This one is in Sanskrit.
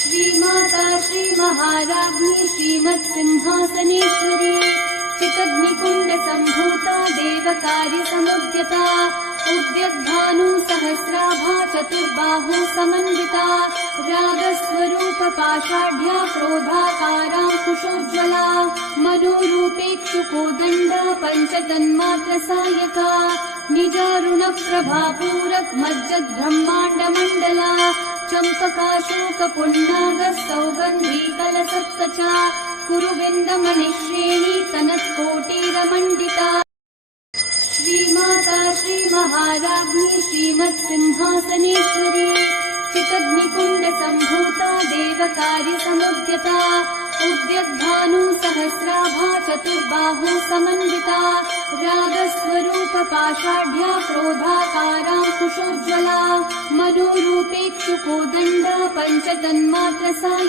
श्रीमाता श्रीमहाराज्ञी श्रीमत्सिंहासनेश्वरी चितग्निकुण्डसम्भूता देवकार्यसमुद्यता उद्यद्भानुसहस्राभा चतुर्बाहु समन्विता रागस्वरूपपाषाढ्या क्रोधाकाराङ्कुशोज्ज्वला मनोरूपेक्षुकोदण्ड पञ्चतन्मात्रसायका निजारुणप्रभापूरक्मज्जद्ब्रह्माण्डमण्डला चम्पकाशोकपुण्डागसौगन्धीकलसत्कचा कुरुविन्दमणिश्रेणी कनत्कोटीरमण्डिता श्रीमाता श्रीमहाराज्ञी श्रीमत्सिंहासनेश्वरी चितग्निकुण्डसम्भूता देवकार्यसमुद्यता उद्यद्भानुसहस्राभा चतुर्बाहु समन्विता रागस्वरूपपाषाढ्या क्रोधाकाराङ्कुशोज्ज्वला मनोरूपेक्षुकोदण्ड पञ्चतन्मात्रसा